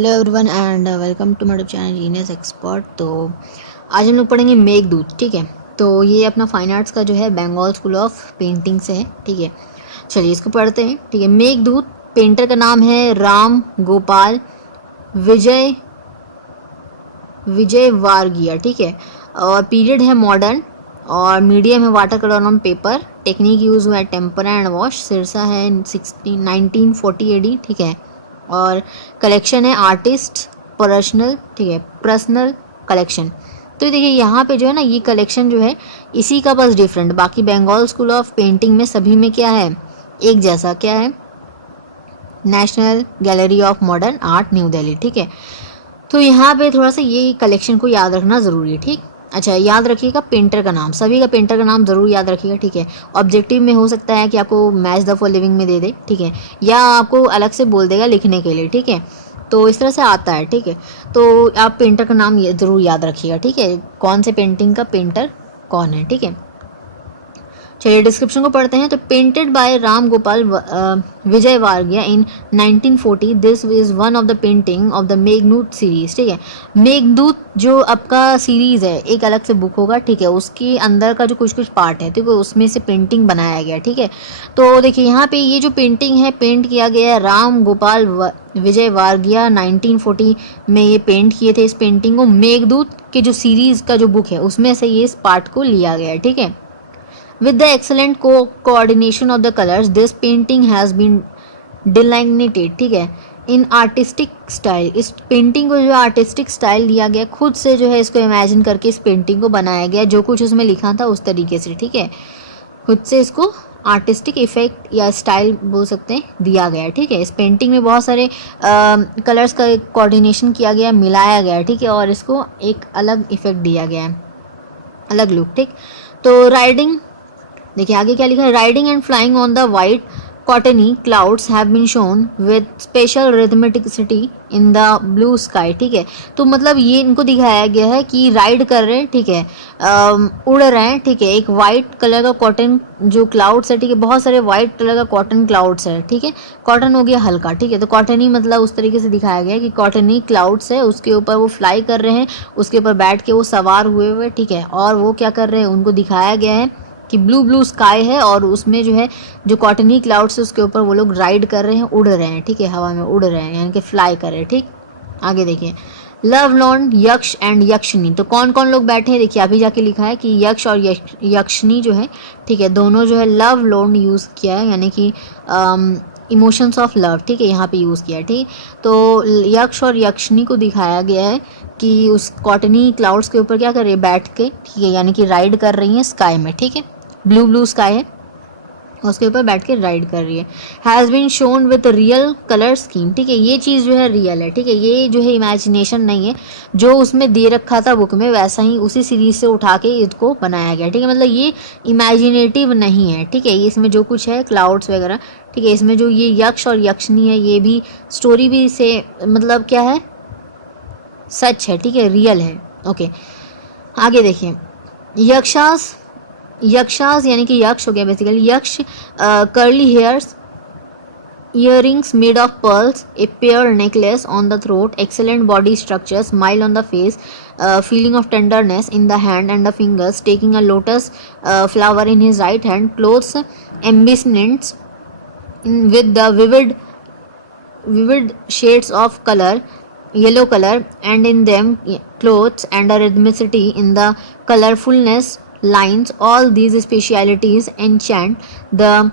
Hello everyone and welcome to my channel genius expert. तो आज हम लोग पढ़ेंगे मेघदूत। ठीक है, तो ये अपना फाइन आर्ट्स का जो है बंगाल स्कूल ऑफ पेंटिंग से है। ठीक है, चलिए इसको पढ़ते हैं। ठीक है, मेघदूत पेंटर का नाम है राम गोपाल विजय विजय वारगिया। ठीक है, और पीरियड है मॉडर्न और मीडियम है water colour on paper. Technique use हुआ है टेम्पर एंड वॉश। सिरसा है 1940 AD। ठीक है, और कलेक्शन है आर्टिस्ट पर्सनल। ठीक है, पर्सनल कलेक्शन। तो देखिए यहाँ पे जो है ना, ये कलेक्शन जो है इसी का बस डिफरेंट, बाकी बंगाल स्कूल ऑफ पेंटिंग में सभी में क्या है, एक जैसा। क्या है? National gallery of modern art new Delhi. ठीक है, तो यहाँ पे थोड़ा सा ये कलेक्शन को याद रखना ज़रूरी है। ठीक, अच्छा याद रखिएगा पेंटर का नाम, सभी का पेंटर का नाम ज़रूर याद रखिएगा। ठीक है, ऑब्जेक्टिव में हो सकता है कि आपको मैच द फॉर लिविंग में दे दे। ठीक है, या आपको अलग से बोल देगा लिखने के लिए। ठीक है, तो इस तरह से आता है। ठीक है, तो आप पेंटर का नाम ज़रूर याद रखिएगा। ठीक है, कौन से पेंटिंग का पेंटर कौन है। ठीक है, चलिए डिस्क्रिप्शन को पढ़ते हैं। तो painted by Ram Gopal Vijayvargiya in 1940, this is one of the painting of the Meghdoot series. ठीक है, मेघदूत जो आपका सीरीज है, एक अलग से बुक होगा। ठीक है, उसके अंदर का जो कुछ कुछ पार्ट है, ठीक है, उसमें से पेंटिंग बनाया गया। ठीक है, तो देखिए यहाँ पे ये जो पेंटिंग है, पेंट किया गया है राम गोपाल विजय वारगिया 1940 में ये पेंट किए थे। इस पेंटिंग को मेघदूत के जो सीरीज का जो बुक है उसमें से ये इस पार्ट को लिया गया है। ठीक है, with the excellent coordination of the colors, this painting has been delineated। ठीक है, इन आर्टिस्टिक स्टाइल, इस पेंटिंग को जो आर्टिस्टिक स्टाइल दिया गया, खुद से जो है इसको इमेजिन करके इस पेंटिंग को बनाया गया, जो कुछ उसमें लिखा था उस तरीके से। ठीक है, खुद से इसको आर्टिस्टिक इफेक्ट या स्टाइल बोल सकते हैं दिया गया है। ठीक है, इस पेंटिंग में बहुत सारे कलर्स का कोऑर्डिनेशन किया गया, मिलाया गया। ठीक है, और इसको एक अलग इफेक्ट दिया गया है, अलग लुक। ठीक, तो राइडिंग, देखिए आगे क्या लिखा है, riding and flying on the white cottony clouds have been shown with special rhythmicity in the blue sky. ठीक है, तो मतलब ये इनको दिखाया गया है कि राइड कर रहे हैं। ठीक है, उड़ रहे हैं। ठीक है, एक वाइट कलर का कॉटन जो क्लाउड्स है। ठीक है, बहुत सारे वाइट कलर का कॉटन क्लाउड्स है। ठीक है, कॉटन हो गया हल्का। ठीक है, तो कॉटनी मतलब उस तरीके से दिखाया गया है कि कॉटनी क्लाउड्स है, उसके ऊपर वो फ्लाई कर रहे हैं, उसके ऊपर बैठ के वो सवार हुए हुए। ठीक है, और वो क्या कर रहे हैं, उनको दिखाया गया है कि ब्लू ब्लू स्काई है और उसमें जो है जो कॉटनी क्लाउड्स है उसके ऊपर वो लोग राइड कर रहे हैं, उड़ रहे हैं। ठीक है, हवा में उड़ रहे हैं, यानी कि फ्लाई कर रहे हैं। ठीक, आगे देखिए, लव लॉन्ड यक्ष एंड यक्षनी, तो कौन कौन लोग बैठे हैं, देखिए अभी जाके लिखा है कि यक्ष और यक्षनी जो है, ठीक है, दोनों जो है लव लॉन्ड यूज़ किया है, यानी कि इमोशंस ऑफ लव। ठीक है, यहाँ पे यूज़ किया है। ठीक, तो यक्ष और यक्षनी को दिखाया गया है कि उस कॉटनी क्लाउड्स के ऊपर क्या कर रही है, बैठ के। ठीक है, यानी कि राइड कर रही हैं स्काई में। ठीक है, ब्लू ब्लू स्काई है, उसके ऊपर बैठ के राइड कर रही है। Has been shown with real colour scheme. ठीक है, ये चीज़ जो है रियल है। ठीक है, ये जो है इमेजिनेशन नहीं है, जो उसमें दे रखा था बुक में वैसा ही उसी सीरीज से उठा के इसको बनाया गया। ठीक है, मतलब ये इमेजिनेटिव नहीं है। ठीक है, ये इसमें जो कुछ है क्लाउड्स वगैरह, ठीक है, इसमें जो ये यक्ष और यक्षनी है, ये भी स्टोरी भी से मतलब क्या है, सच है। ठीक है, रियल है। ओके, आगे देखिए, यक्षास, यक्षास यानी कि यक्ष हो गया बेसिकली। यक्ष curly hairs, earrings made of pearls, a pearl necklace on the throat, excellent body structure, smile on the face, feeling of tenderness in the hand and the fingers, taking a lotus flower in his right hand, clothes embellishments with the vivid shades of color, yellow color, and in them clothes and a rhythmicity in the colorfulness lines. All these specialities enchant the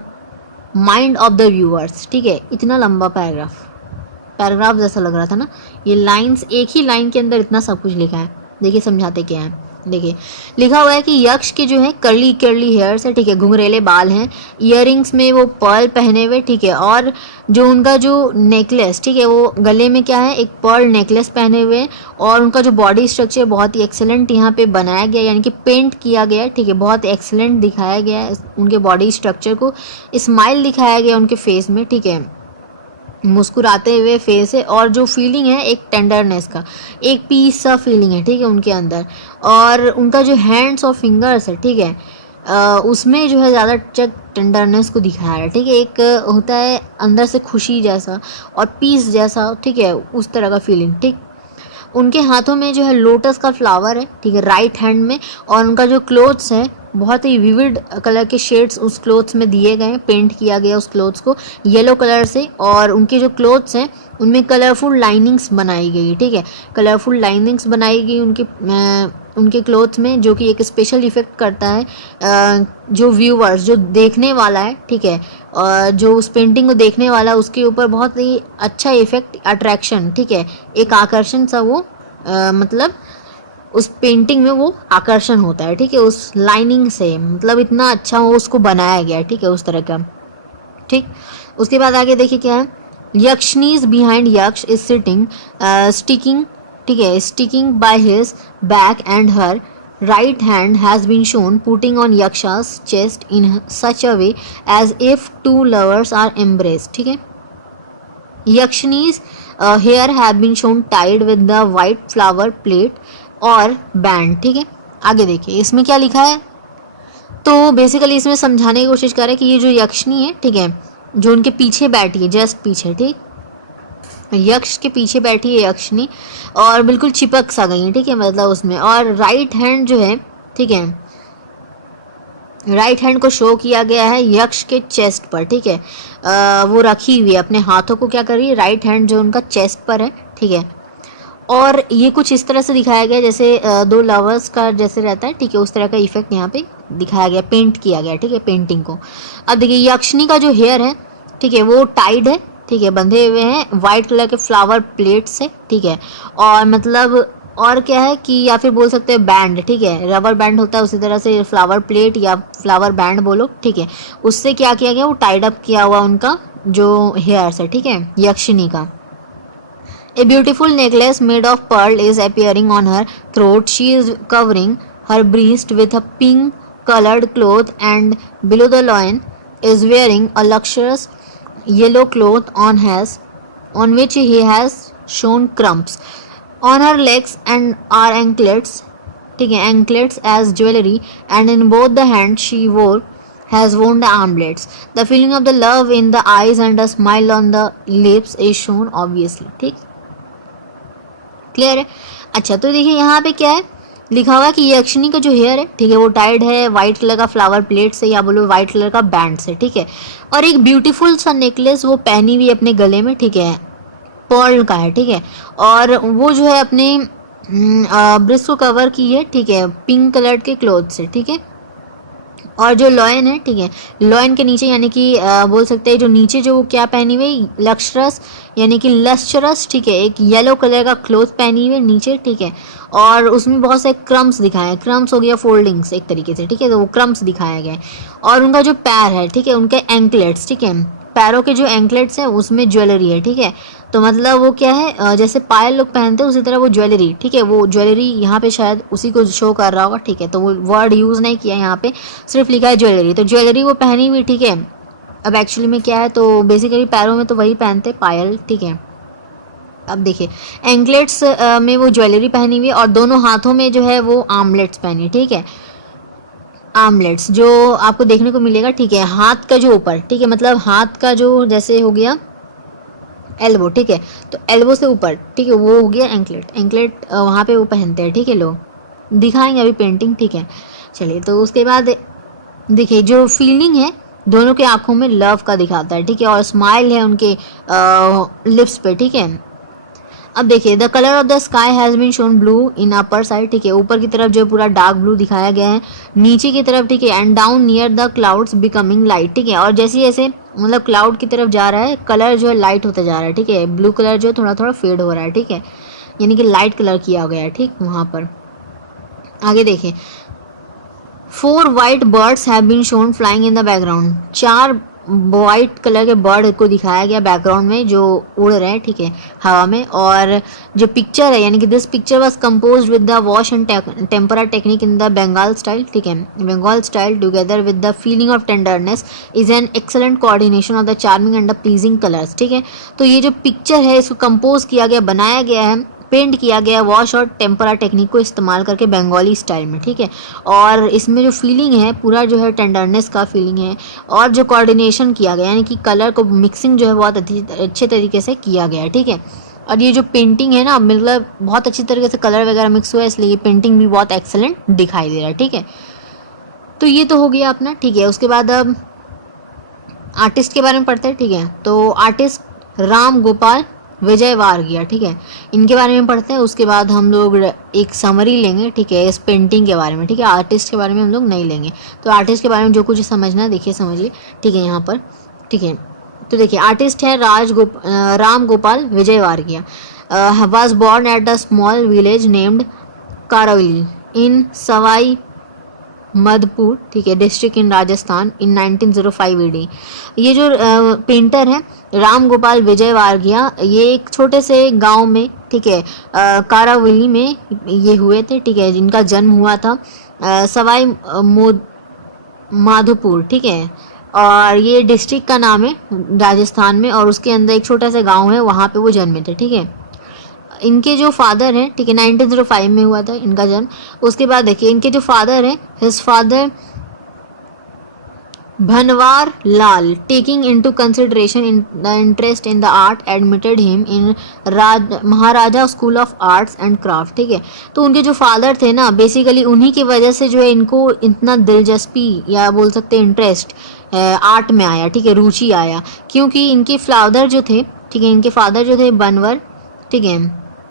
mind of the viewers. ठीक है, इतना लंबा paragraph जैसा लग रहा था ना, ये लाइंस एक ही लाइन के अंदर इतना सब कुछ लिखा है। देखिए समझाते क्या है, देखिए लिखा हुआ है कि यक्ष के जो है कर्ली कर्ली हेयर्स है। ठीक है, घुंघरेले बाल हैं, इयररिंग्स में वो पर्ल पहने हुए। ठीक है, और जो उनका जो नेकलेस, ठीक है, वो गले में क्या है, एक पर्ल नेकलेस पहने हुए हैं, और उनका जो बॉडी स्ट्रक्चर बहुत ही एक्सेलेंट यहाँ पे बनाया गया, यानी कि पेंट किया गया। ठीक है, बहुत एक्सेलेंट दिखाया गया है उनके बॉडी स्ट्रक्चर को, स्माइल दिखाया गया उनके फेस में। ठीक है, मुस्कुराते हुए फेस है, और जो फीलिंग है एक टेंडरनेस का, एक पीस सा फीलिंग है। ठीक है, उनके अंदर, और उनका जो हैंड्स और फिंगर्स है, ठीक है, उसमें जो है ज़्यादा टेंडरनेस को दिखाया है, ठीक है। एक होता है अंदर से खुशी जैसा और पीस जैसा, ठीक है, उस तरह का फीलिंग, ठीक। उनके हाथों में जो है लोटस का फ्लावर है, ठीक है, राइट हैंड में। और उनका जो क्लोथ्स है बहुत ही विविड कलर के शेड्स उस क्लोथ्स में दिए गए हैं, पेंट किया गया उस क्लोथ्स को येलो कलर से। और उनके जो क्लोथ्स हैं उनमें कलरफुल लाइनिंग्स बनाई गई, ठीक है, कलरफुल लाइनिंग्स बनाई गई उनके क्लोथ्स में, जो कि एक स्पेशल इफेक्ट करता है जो व्यूअर्स, जो देखने वाला है, ठीक है, और जो उस पेंटिंग को देखने वाला है उसके ऊपर बहुत ही अच्छा इफेक्ट, अट्रैक्शन, ठीक है, एक आकर्षण सा वो मतलब उस पेंटिंग में वो आकर्षण होता है, ठीक है, उस लाइनिंग से, मतलब इतना अच्छा वो उसको बनाया गया है, ठीक है, उस तरह का, ठीक। उसके बाद आगे देखिए क्या है, यक्षनीज बिहाइंड यक्ष इज सिटिंग स्टिकिंग, ठीक है, sticking by his back and her right hand has been shown putting on yaksha's chest in such a way as if two lovers are embraced, ठीक है। Yakshini's hair have been shown tied with the white flower plate और band, ठीक है। आगे देखिए इसमें क्या लिखा है, तो बेसिकली इसमें समझाने की कोशिश कर रहे हैं कि ये जो यक्षनी है, ठीक है, जो उनके पीछे बैठी है, जस्ट पीछे, ठीक, यक्ष के पीछे बैठी है यक्षनी और बिल्कुल चिपक सा गई है, ठीक है, मतलब उसमें। और राइट हैंड जो है, ठीक है, राइट हैंड को शो किया गया है यक्ष के चेस्ट पर, ठीक है, वो रखी हुई है अपने हाथों को, क्या कर रही है, राइट हैंड जो उनका चेस्ट पर है, ठीक है। और ये कुछ इस तरह से दिखाया गया जैसे दो लवर्स का जैसे रहता है, ठीक है, उस तरह का इफेक्ट यहाँ पे दिखाया गया, पेंट किया गया, ठीक है, पेंटिंग को। अब देखिए यक्षनी का जो हेयर है, ठीक है, वो टाइड है, ठीक है, बंधे हुए हैं वाइट कलर के फ्लावर प्लेट से, ठीक है। और मतलब और क्या है कि या फिर बोल सकते हैं बैंड, ठीक है, रबर बैंड होता है उसी तरह से फ्लावर प्लेट या फ्लावर बैंड बोलो, ठीक है, उससे क्या किया गया, वो टाइड अप किया हुआ उनका जो हेयर्स है, ठीक है, यक्षिनी का। A beautiful necklace made of pearl is appearing on her throat. She is covering her breast with a pink colored cloth and below the loin is wearing a luxurious yellow cloth on which he has shown crumbs. On her legs and are anklets, ठीक है, anklets as jewelry, and in both the hands she has worn the armlets. The feeling of the love in the eyes and a smile on the lips is shown obviously, ठीक, clear है। अच्छा तो देखिए यहाँ पे क्या है लिखा हुआ कि यक्षिनी का जो हेयर है, ठीक है, वो टाइड है वाइट कलर का फ्लावर प्लेट से या बोलो वाइट कलर का बैंड से, ठीक है। और एक ब्यूटीफुल सा नेकलेस वो पहनी हुई अपने गले में, ठीक है, पर्ल का है, ठीक है। और वो जो है अपने ब्रेस्ट को कवर की है, ठीक है, पिंक कलर के क्लोथ से, ठीक है। और जो लॉयन है, ठीक है, लॉयन के नीचे यानी कि बोल सकते हैं जो नीचे जो वो क्या पहनी हुई, लक्ष्रस यानी कि लस्चरस, ठीक है, एक येलो कलर का क्लोथ पहनी हुई नीचे, ठीक है। और उसमें बहुत से क्रम्स दिखाए हैं, क्रम्स हो गया फोल्डिंग्स एक तरीके से, ठीक है, तो वो क्रम्स दिखाया गया है। और उनका जो पैर है, ठीक है, उनके एंकलेट्स, ठीक है, पैरों के जो एंकलेट्स हैं उसमें ज्वेलरी है, ठीक है। तो मतलब वो क्या है जैसे पायल लोग पहनते हैं उसी तरह वो ज्वेलरी, ठीक है, वो ज्वेलरी यहाँ पे शायद उसी को शो कर रहा होगा, ठीक है, तो वो वर्ड यूज़ नहीं किया यहाँ पे, सिर्फ लिखा है ज्वेलरी, तो ज्वेलरी वो पहनी हुई, ठीक है। अब एक्चुअली में क्या है तो बेसिकली पैरों में तो वही पहनते पायल, ठीक है। अब देखिए एंकलेट्स में वो ज्वेलरी पहनी हुई है और दोनों हाथों में जो है वो आर्मलेट्स पहनी, ठीक है, आर्मलेट्स जो आपको देखने को मिलेगा, ठीक है, हाथ का जो ऊपर, ठीक है, मतलब हाथ का जो जैसे हो गया एल्बो, ठीक है, तो एल्बो से ऊपर, ठीक है, वो हो गया एंकलेट, एंकलेट वहाँ पे वो पहनते हैं, ठीक है, लोग दिखाएंगे अभी पेंटिंग, ठीक है। चलिए तो उसके बाद देखिए जो फीलिंग है दोनों के आंखों में लव का दिखाता है, ठीक है, और स्माइल है उनके लिप्स पे, ठीक है। अब देखिए the colour of the sky has been shown blue in upper side, ठीक है, ऊपर की तरफ जो है पूरा डार्क ब्लू दिखाया गया है, नीचे की तरफ, ठीक है, and down near the clouds becoming light, ठीक है, और जैसे जैसे मतलब क्लाउड की तरफ जा रहा है कलर जो है लाइट होता जा रहा है, ठीक है, ब्लू कलर जो थोड़ा थोड़ा फेड हो रहा है, ठीक है, यानी कि लाइट कलर किया गया है, ठीक, वहाँ पर। आगे देखिए 4 white birds have been shown flying in the background, 4 white colour के बर्ड को दिखाया गया बैकग्राउंड में जो उड़ रहे हैं, ठीक है, हवा में। और जो पिक्चर है यानी कि this picture was composed with the wash and tempera technique in the Bengal style, ठीक है, Bengal style together with the feeling of tenderness is an excellent coordination of the charming and the pleasing colours, ठीक है। तो ये जो picture है इसको compose किया गया, बनाया गया है पेंट किया गया वॉश और टेम्परा टेक्निक को इस्तेमाल करके बंगाली स्टाइल में, ठीक है। और इसमें जो फीलिंग है पूरा जो है टेंडरनेस का फीलिंग है, और जो कोऑर्डिनेशन किया गया यानी कि कलर को मिक्सिंग जो है बहुत अच्छे तरीके से किया गया है, ठीक है। और ये जो पेंटिंग है ना, मतलब बहुत अच्छी तरीके से कलर वगैरह मिक्स हुआ है, इसलिए ये पेंटिंग भी बहुत एक्सेलेंट दिखाई दे रहा है, ठीक है। तो ये तो हो गया अपना, ठीक है। उसके बाद अब आर्टिस्ट के बारे में पढ़ते हैं, ठीक है। तो आर्टिस्ट राम गोपाल विजय वारगिया, ठीक है, इनके बारे में पढ़ते हैं। उसके बाद हम लोग एक समरी लेंगे, ठीक है, इस पेंटिंग के बारे में, ठीक है। आर्टिस्ट के बारे में हम लोग नहीं लेंगे। तो आर्टिस्ट के बारे में जो कुछ समझना है देखिए समझिए, ठीक है, यहाँ पर, ठीक है। तो देखिए आर्टिस्ट है Ram Gopal Vijayvargiya. Was born at the small village named Karavali in Sawai Madhopur, ठीक है, district in Rajasthan in 1905 AD। ये जो पेंटर है राम गोपाल विजय वारगिया, ये एक छोटे से गांव में, ठीक है, कारावली में ये हुए थे, ठीक है, जिनका जन्म हुआ था सवाई माधोपुर, ठीक है। और ये डिस्ट्रिक्ट का नाम है राजस्थान में, और उसके अंदर एक छोटा सा गांव है, वहाँ पे वो जन्मे थे, ठीक है। इनके जो फादर हैं, ठीक है, 1905 में हुआ था इनका जन्म। उसके बाद देखिए इनके जो फादर हैं, his father Bhanwar Lal taking into consideration in the interest in the art admitted him in Maharaja school of arts and craft, ठीक है। तो उनके जो फादर थे ना, बेसिकली उन्हीं की वजह से जो है इनको इतना दिलचस्पी या बोल सकते इंटरेस्ट आर्ट में आया, ठीक है, रुचि आया, क्योंकि इनके फादर जो थे, ठीक है, इनके फादर जो थे बनवर, ठीक है,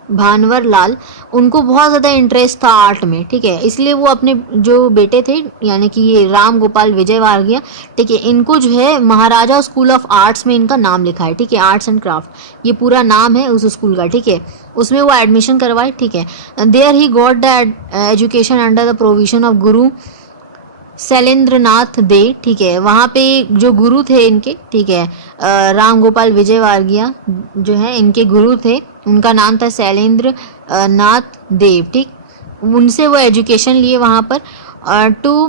भानवर लाल, उनको बहुत ज़्यादा इंटरेस्ट था आर्ट में, ठीक है। इसलिए वो अपने जो बेटे थे यानी कि ये राम गोपाल विजय वारगिया, ठीक है, इनको जो है महाराजा स्कूल ऑफ आर्ट्स में इनका नाम लिखा है, ठीक है, आर्ट्स एंड क्राफ्ट ये पूरा नाम है उस स्कूल का, ठीक है। उसमें वो एडमिशन करवाए, ठीक है। There he got the education under the provision of Guru Shailendranath दे, ठीक है, वहाँ पे जो गुरु थे इनके, ठीक है, राम गोपाल विजय वारगिया जो है इनके गुरु थे, उनका नाम था शैलेंद्र नाथ देव, ठीक। उनसे वो एजुकेशन लिए वहाँ पर। To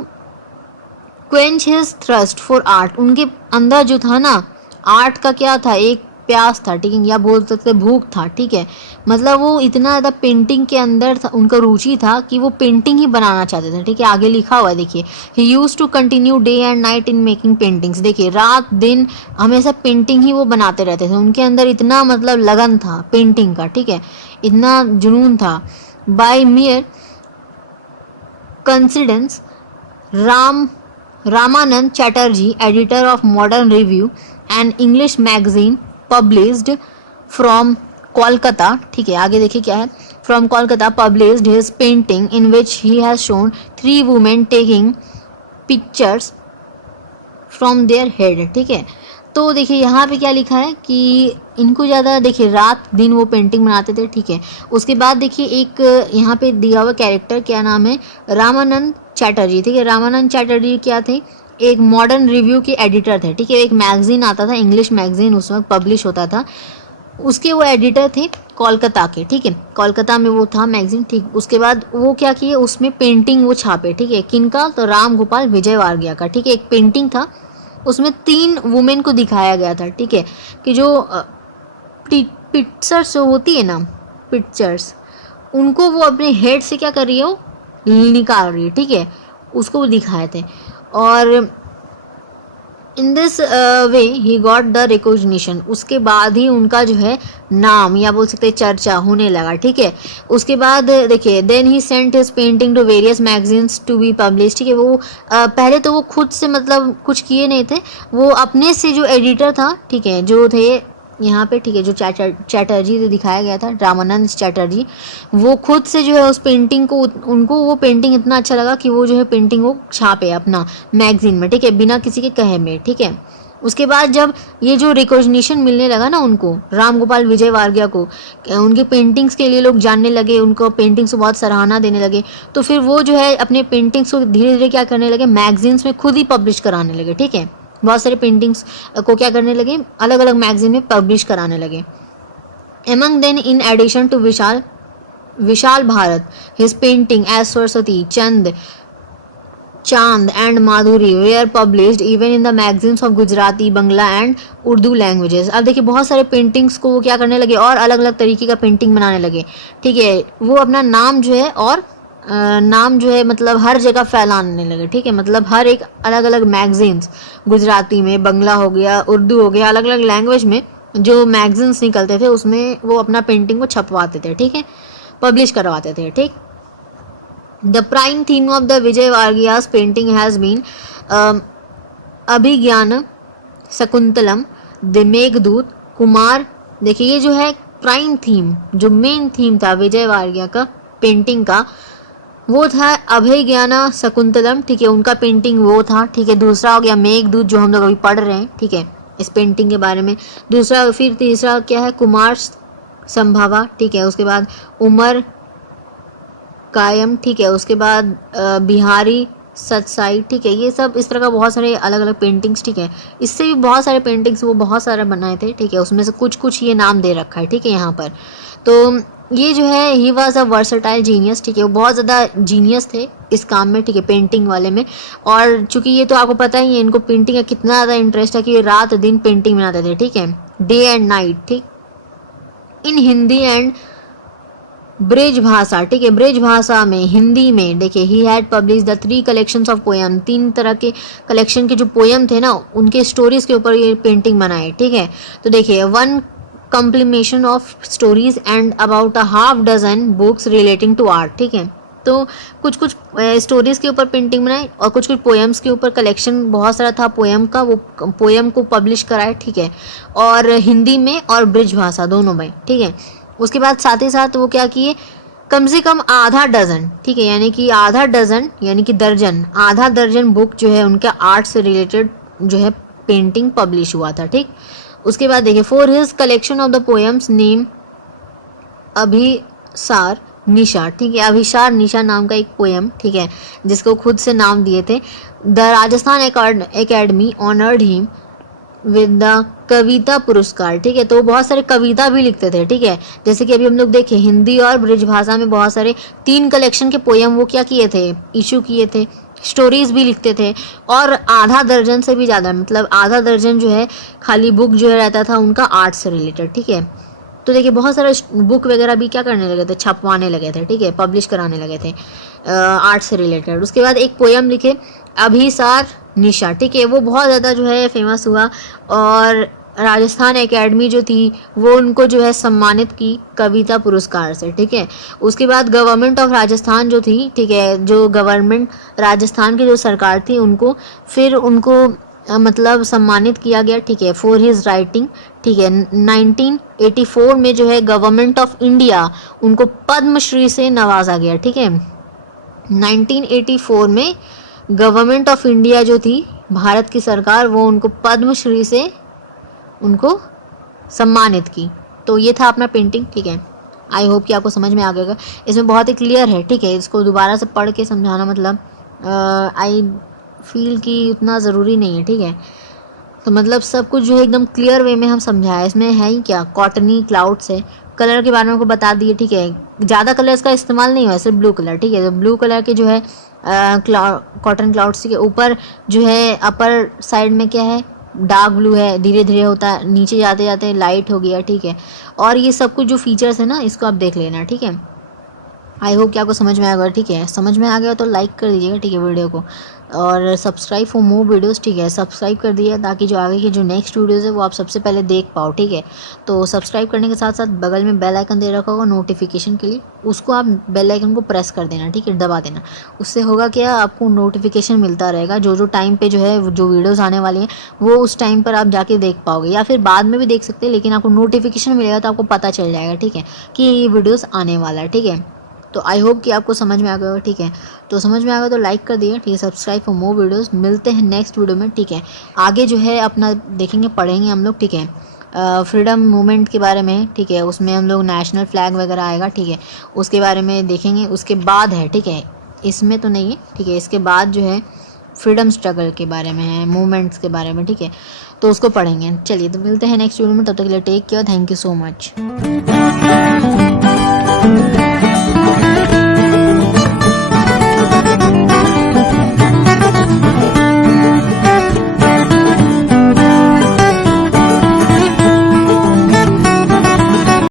quench his thrust for art, उनके अंदर जो था ना आर्ट का क्या था, एक प्यास था, ठीक है, या बोल सकते भूख था, ठीक है। मतलब वो इतना ज़्यादा पेंटिंग के अंदर था, उनका रुचि था कि वो पेंटिंग ही बनाना चाहते थे, ठीक है। आगे लिखा हुआ है देखिए, he use to continue day and night in making paintings, देखिए रात दिन हमेशा पेंटिंग ही वो बनाते रहते थे, उनके अंदर इतना मतलब लगन था पेंटिंग का, ठीक है, इतना जुनून था। By mere coincidence Ramananda Chatterjee, editor of modern review and English magazine published from Kolkata, ठीक है, आगे देखिए क्या है, from Kolkata published his painting in which he has shown 3 women taking pictures from their head, ठीक है। तो देखिए यहाँ पे क्या लिखा है कि इनको ज़्यादा देखिए रात दिन वो पेंटिंग बनाते थे, ठीक है। उसके बाद देखिए एक यहाँ पे दिया हुआ कैरेक्टर, क्या नाम है, रामानंद चैटर्जी, ठीक है। रामानंद चैटर्जी क्या थे, एक मॉडर्न रिव्यू के एडिटर थे, ठीक है, एक मैगजीन आता था, इंग्लिश मैगजीन उस वक्त पब्लिश होता था, उसके वो एडिटर थे कोलकाता के, ठीक है, कोलकाता में वो था मैगजीन, ठीक। उसके बाद वो क्या किए, उसमें पेंटिंग वो छापे, ठीक है, किनका, तो राम गोपाल विजय वारगिया का, ठीक है। एक पेंटिंग था, उसमें 3 वुमेन को दिखाया गया था, ठीक है, कि जो पिक्चर्स जो होती है ना, पिक्चर्स, उनको वो अपने हेड से क्या कर रही है, वो निकाल रही है, ठीक है, उसको वो दिखाए थे। और in this way he got the recognition, उसके बाद ही उनका जो है नाम या बोल सकते चर्चा होने लगा, ठीक है। उसके बाद देखिए then he sent his painting to various magazines to be publish, ठीक है। वो पहले तो वो खुद से मतलब कुछ किए नहीं थे, वो अपने से जो एडिटर था, ठीक है, जो थे यहाँ पे, ठीक है, जो चैटर्जी जो दिखाया गया था रामानंद चैटर्जी, वो खुद से जो है उस पेंटिंग को, उनको वो पेंटिंग इतना अच्छा लगा कि वो जो है पेंटिंग वो छापे अपना मैगजीन में, ठीक है, बिना किसी के कहे में, ठीक है। उसके बाद जब ये जो रिकॉग्निशन मिलने लगा ना उनको, राम गोपाल विजय वारगिया को, उनके पेंटिंग्स के लिए लोग जानने लगे, उनको पेंटिंग्स को बहुत सराहना देने लगे, तो फिर वो जो है अपने पेंटिंग्स को धीरे धीरे क्या करने लगे, मैगजीन्स में खुद ही पब्लिश कराने लगे, ठीक है। बहुत सारे पेंटिंग्स को क्या करने लगे, अलग अलग मैगजीन में पब्लिश कराने लगे। Among then in addition to Vishal Bharat his painting as Saraswati Chand and Madhuri were published even in the magazines of Gujarati, Bangla and Urdu languages. अब देखिए बहुत सारे पेंटिंग्स को वो क्या करने लगे और अलग अलग तरीके का पेंटिंग बनाने लगे, ठीक है। वो अपना नाम जो है और नाम जो है मतलब हर जगह फैलाने लगे, ठीक है। मतलब हर एक अलग अलग मैगजीन्स, गुजराती में, बंगला हो गया, उर्दू हो गया, अलग अलग लैंग्वेज में जो मैगजीन्स निकलते थे उसमें वो अपना पेंटिंग को छपवाते थे, ठीक है, पब्लिश करवाते थे, ठीक। The prime theme of the Vijayvargiya's painting has been Abhigyan Shakuntalam, the Meghdoot, Kumar. देखिए ये जो है प्राइम थीम, जो मेन थीम था विजय वार्गिया का पेंटिंग का, वो था अभिज्ञान शकुंतलम, ठीक है, उनका पेंटिंग वो था, ठीक है। दूसरा हो गया मेघदूत जो हम लोग अभी पढ़ रहे हैं, ठीक है, इस पेंटिंग के बारे में। दूसरा, फिर तीसरा क्या है, कुमार संभवा, ठीक है। उसके बाद उमर कायम, ठीक है। उसके बाद बिहारी सतसाई, ठीक है। ये सब इस तरह का बहुत सारे अलग अलग पेंटिंग्स, ठीक है। इससे भी बहुत सारे पेंटिंग्स वो बहुत सारे बनाए थे, ठीक है। उसमें से कुछ कुछ ये नाम दे रखा है, ठीक है, यहाँ पर। तो ये जो है he was a versatile genius, ठीक है, वो बहुत ज़्यादा जीनियस थे इस काम में, ठीक है, पेंटिंग वाले में। और चूंकि ये तो आपको पता ही है इनको पेंटिंग का कितना ज़्यादा इंटरेस्ट है कि ये रात दिन पेंटिंग बनाते थे, ठीक है, डे एंड नाइट, ठीक। इन हिंदी एंड ब्रिज भाषा, ठीक है, ब्रिज भाषा में, हिंदी में, देखिए he had publish the 3 collections of poem, 3 तरह के कलेक्शन के जो पोएम थे ना उनके स्टोरीज के ऊपर ये पेंटिंग बनाए, ठीक है। तो देखिए 1 compilation of stories and about a half dozen books relating to art, ठीक है। तो कुछ कुछ स्टोरीज के ऊपर पेंटिंग बनाई और कुछ कुछ पोएम्स के ऊपर, कलेक्शन बहुत सारा था पोएम का, वो पोएम को पब्लिश कराए, ठीक है, और हिंदी में और ब्रिज भाषा दोनों में, ठीक है। उसके बाद साथ ही साथ वो क्या किए, कम से कम आधा डजन, ठीक है, यानी कि आधा डजन यानी कि दर्जन, आधा दर्जन बुक जो है उनका आर्ट से रिलेटेड जो है पेंटिंग पब्लिश हुआ था, ठीक। उसके बाद देखिए for his collection of the poems name Abhisar Nisha, ठीक है, अभिसार निशा नाम का एक पोएम, ठीक है, जिसको खुद से नाम दिए थे। The Rajasthan academy honoured him with the Kavita Puraskar, ठीक है। तो बहुत सारे कविता भी लिखते थे, ठीक है। जैसे कि अभी हम लोग देखें हिंदी और ब्रिज भाषा में बहुत सारे 3 कलेक्शन के पोएम वो क्या किए थे, इशू किए थे, स्टोरीज भी लिखते थे। और आधा दर्जन से भी ज़्यादा, मतलब आधा दर्जन जो है खाली बुक जो है रहता था उनका आर्ट से रिलेटेड, ठीक है। तो देखिए बहुत सारे बुक वगैरह भी क्या करने लगे थे, छपवाने लगे थे, ठीक है, पब्लिश कराने लगे थे आर्ट से रिलेटेड। उसके बाद एक पोएम लिखे अभिसार निशा, ठीक है, वो बहुत ज़्यादा जो है फेमस हुआ और राजस्थान एकेडमी जो थी वो उनको जो है सम्मानित की कविता पुरस्कार से, ठीक है। उसके बाद गवर्नमेंट ऑफ राजस्थान जो थी, ठीक है, जो गवर्नमेंट राजस्थान की जो सरकार थी उनको फिर उनको मतलब सम्मानित किया गया, ठीक है, फॉर हिज राइटिंग, ठीक है। 1984 में जो है गवर्नमेंट ऑफ इंडिया उनको पद्मश्री से नवाजा गया, ठीक है। 1984 में गवर्नमेंट ऑफ इंडिया जो थी भारत की सरकार वो उनको पद्मश्री से उनको सम्मानित की। तो ये था अपना पेंटिंग, ठीक है। आई होप कि आपको समझ में आ गया, इसमें बहुत ही क्लियर है, ठीक है। इसको दोबारा से पढ़ के समझाना मतलब आई फील कि उतना ज़रूरी नहीं है, ठीक है। तो मतलब सब कुछ जो है एकदम क्लियर वे में हम समझाया। इसमें है ही क्या, कॉटनी क्लाउड्स है, कलर के बारे में को बता दिए, ठीक है। ज़्यादा कलर्स का इस्तेमाल नहीं हुआ, सिर्फ ब्लू कलर, ठीक है। तो ब्लू कलर के जो है कॉटन क्लाउड्स के ऊपर जो है अपर साइड में क्या है, डार्क ब्लू है, धीरे धीरे होता है, नीचे जाते जाते लाइट हो गया, ठीक है। और ये सब कुछ जो फीचर्स है ना इसको आप देख लेना, ठीक है। आई होप कि आपको समझ में आ गया, ठीक है। समझ में आ गया तो लाइक कर दीजिएगा, ठीक है, वीडियो को, और सब्सक्राइब फॉर मोर वीडियोस, ठीक है, सब्सक्राइब कर दिए ताकि जो आगे की जो नेक्स्ट वीडियोस है वो आप सबसे पहले देख पाओ, ठीक है। तो सब्सक्राइब करने के साथ साथ बगल में बेल आइकन दे रखा होगा नोटिफिकेशन के लिए, उसको आप बेल आइकन को प्रेस कर देना, ठीक है, दबा देना। उससे होगा क्या, आपको नोटिफिकेशन मिलता रहेगा, जो जो टाइम पे जो है जो वीडियोज़ आने वाली हैं वो उस टाइम पर आप जाके देख पाओगे, या फिर बाद में भी देख सकते हैं, लेकिन आपको नोटिफिकेशन मिलेगा तो आपको पता चल जाएगा, ठीक है, कि ये वीडियोज़ आने वाला है, ठीक है। तो आई होप कि आपको समझ में आ गया होगा, ठीक है। तो समझ में आ गया तो लाइक कर दिए, ठीक है, सब्सक्राइब फॉर मोर वीडियोस। मिलते हैं नेक्स्ट वीडियो में, ठीक है। आगे जो है अपना देखेंगे, पढ़ेंगे हम लोग, ठीक है, फ्रीडम मूवमेंट के बारे में, ठीक है। उसमें हम लोग नेशनल फ्लैग वगैरह आएगा, ठीक है, उसके बारे में देखेंगे। उसके बाद है, ठीक है, इसमें तो नहीं है, ठीक है, इसके बाद जो है फ्रीडम स्ट्रगल के बारे में है, मूवमेंट्स के बारे में, ठीक है, तो उसको पढ़ेंगे। चलिए तो मिलते हैं नेक्स्ट वीडियो में, तब तक के लिए take care, thank you so much.